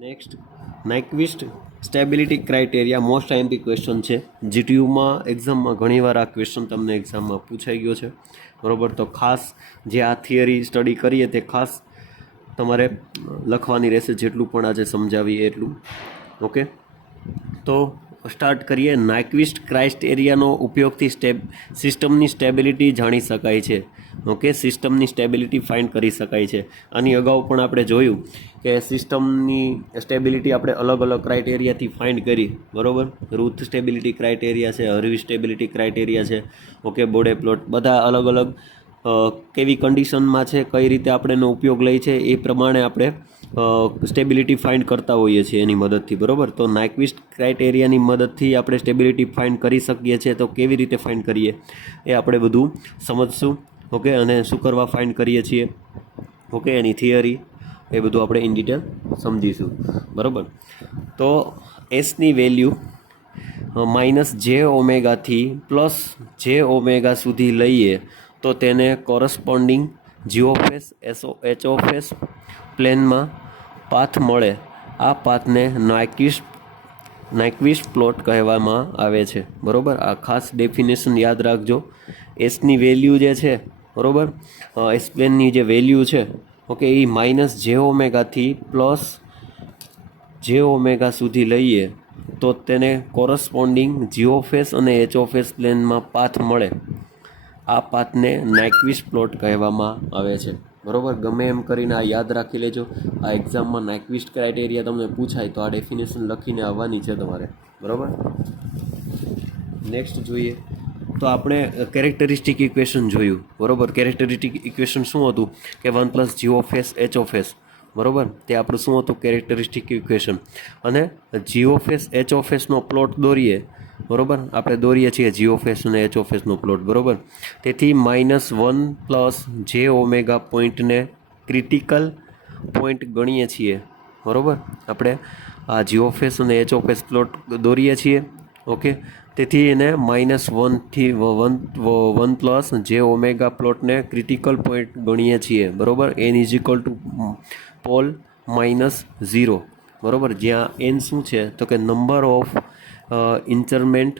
Next Nyquist stability criteria most IMP question છે. જીટીયુમાં એક્ઝામમાં ઘણીવાર આ ક્વેશ્ચન તમને એક્ઝામમાં પૂછાઈ ગયો છે, બરાબર. તો ખાસ જે આ થિયરી સ્ટડી કરીએ તે ખાસ તમારે લખવાની રહેશે, જેટલું પણ આજે સમજાવીએ એટલું. ઓકે, તો સ્ટાર્ટ કરીએ. નાઇક્વિસ્ટ ક્રાઇટેરિયાનો ઉપયોગથી સિસ્ટમની સ્ટેબિલિટી જાણી શકાય છે. ઓકે, સિસ્ટમની સ્ટેબિલિટી ફાઇન્ડ કરી શકાય છે. આની અગાઉ પણ આપણે જોયું કે સિસ્ટમની સ્ટેબિલિટી આપણે અલગ અલગ ક્રાઇટેરિયાથી ફાઇન્ડ કરી, બરાબર. રૂથ સ્ટેબિલિટી ક્રાઇટેરિયા છે, હર્વી સ્ટેબિલિટી ક્રાઇટેરિયા છે, ઓકે, બોડે પ્લોટ, બધા અલગ અલગ કેવી કન્ડિશનમાં છે, કઈ રીતે આપણે એનો ઉપયોગ લઈ છે, એ પ્રમાણે આપણે સ્ટેબિલિટી ફાઇન્ડ કરતા હોઈએ છીએ એની મદદથી, બરાબર. તો નાઇક્વિસ્ટ ક્રાઇટેરિયાની મદદથી આપણે સ્ટેબિલિટી ફાઇન્ડ કરી શકીએ છીએ. તો કેવી રીતે ફાઇન્ડ કરીએ એ આપણે બધું સમજશું. ઓકે, અને શું કરવા ફાઇન્ડ કરીએ છીએ, ઓકે, એની થિયરી, એ બધું આપણે ઇન ડિટેલ સમજીશું, બરાબર. તો એસની વેલ્યુ -j થી +j સુધી લઈએ તો તેને કોરસ્પોન્ડિંગ GH પ્લેનમાં પાથ મળે. આ પાથને નાઇક્વિસ્ટ પ્લોટ કહેવામાં આવે છે, બરાબર. આ ખાસ ડેફિનેશન યાદ રાખજો. એસની વેલ્યુ જે છે, બરાબર, એસ પ્લેનની જે વેલ્યુ છે, ઓકે, એ -j થી +j સુધી લઈએ તો તેને કોરસ્પોન્ડિંગ GH અને HH પ્લેનમાં પાથ મળે. આ પાથને નાઇક્વિસ્ટ પ્લોટ કહેવામાં આવે છે, બરાબર. ગમે એમ કરીને આ યાદ રાખી લેજો. આ એક્ઝામમાં નાઇક્વિસ્ટ ક્રાઇટેરિયા તમને પૂછાય તો આ ડેફિનેશન લખીને આવવાની છે તમારે, બરાબર. નેક્સ્ટ જોઈએ તો આપણે કેરેક્ટરિસ્ટિક ઇક્વેશન જોયું, બરાબર. કેરેક્ટરિસ્ટિક ઇક્વેશન શું હતું કે 1 + GH HH, બરાબર. તે આપણું શું હતું, કેરેક્ટરિસ્ટિક ઇક્વેશન. અને GH HHનો પ્લોટ દોરીએ, બરાબર. આપણે દોરીએ છીએ GH અને HHનો પ્લોટ, બરાબર. તેથી -1 + j પોઈન્ટને ક્રિટિકલ પોઈન્ટ ગણીએ છીએ, બરાબર. આપણે આ GH અને HH પ્લોટ દોરીએ છીએ, ઓકે. તેથી એને -1 થી 1 + j પ્લોટને ક્રિટિકલ પોઈન્ટ ગણીએ છીએ, બરાબર. n = પોલ -0, બરાબર. જ્યાં n શું છે તો કે નંબર ઓફ ઇન્ટરમેન્ટ